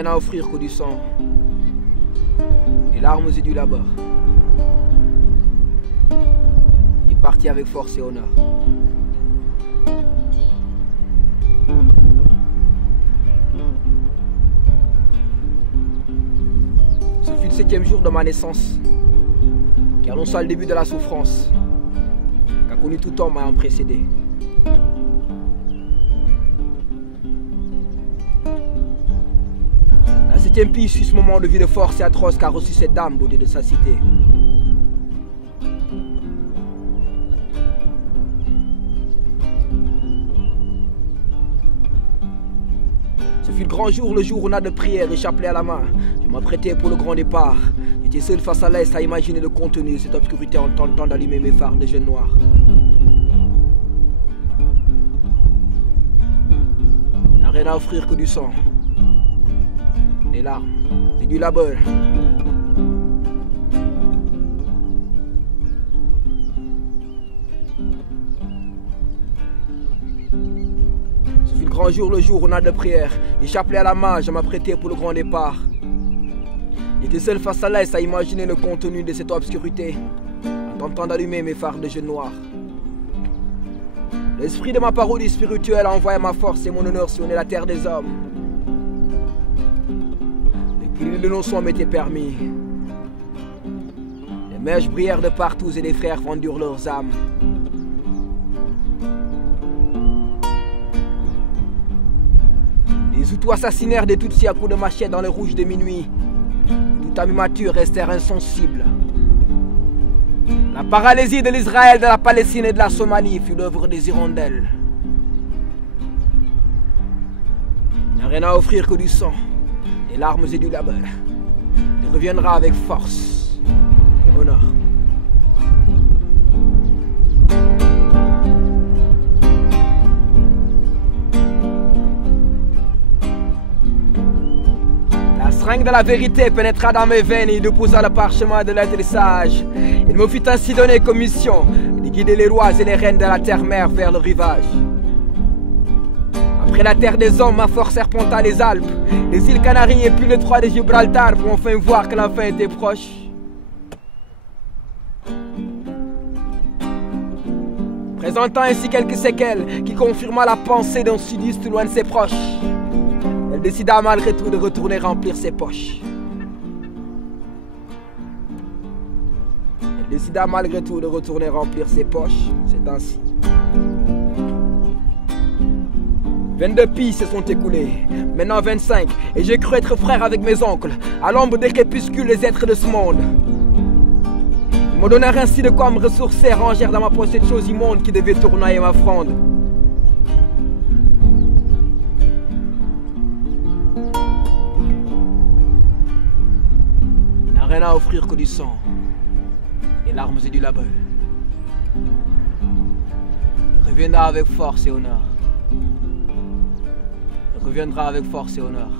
rien à offrir que du sang, des larmes et du labeur. Il partit avec force et honneur. Ce fut le 7e jour de ma naissance qui annonça le début de la souffrance qu'a connu tout homme m'ayant précédé. La 7e piste fut ce moment de vie de force et atroce qu'a reçu cette dame, beauté de sa cité. Ce fut le grand jour, le jour où on a de prière et chapelet à la main. Je m'apprêtais pour le grand départ. J'étais seul face à l'Est à imaginer le contenu de cette obscurité en tentant d'allumer mes phares de jeunes noirs. Il n'a rien à offrir que du sang, des larmes et du labeur. Ce fut le grand jour, le jour où on a de prière et chapelet à la main. Je m'apprêtais pour le grand départ. J'étais seul face à l'Est à imaginer le contenu de cette obscurité, en tentant d'allumer mes phares de jeunes noirs. L'esprit de ma parodie spirituelle a envoyé ma force et mon honneur sillonner la terre des hommes. Les cris de nos sons m'étaient permis. Les mèches brillèrent de partout et les frères vendirent leurs âmes. Les Hutus assassinèrent des Tutsis à coups de machette dans les rouges de minuit. Toute immature restèrent insensibles. La paralysie de l'Israël, de la Palestine et de la Somalie fut l'œuvre des hirondelles. Il n'y a rien à offrir que du sang, des larmes et du labeur. Il reviendra avec force et honneur. La seringue de la vérité pénétra dans mes veines et déposa le parchemin de l'atterrissage. Il me fut ainsi donné comme mission de guider les rois et les reines de la terre-mère vers le rivage. Après la terre des hommes, ma force serpenta les Alpes, les îles Canaries et puis le détroit de Gibraltar pour enfin voir que la fin était proche. Présentant ainsi quelques séquelles qui confirma la pensée d'un sudiste loin de ses proches. Elle décida malgré tout de retourner remplir ses poches. Elle décida malgré tout de retourner remplir ses poches, c'est ainsi. 22 piges se sont écoulées, maintenant 25, et j'ai cru être frère avec mes oncles, à l'ombre des crépuscules les êtres de ce monde. Ils me donnèrent ainsi de quoi me ressourcer et rangèrent dans ma poche cette chose immonde qui devait tournoyer ma fronde. Rien à offrir que du sang, des larmes et du labeur. Il reviendra avec force et honneur. Il reviendra avec force et honneur.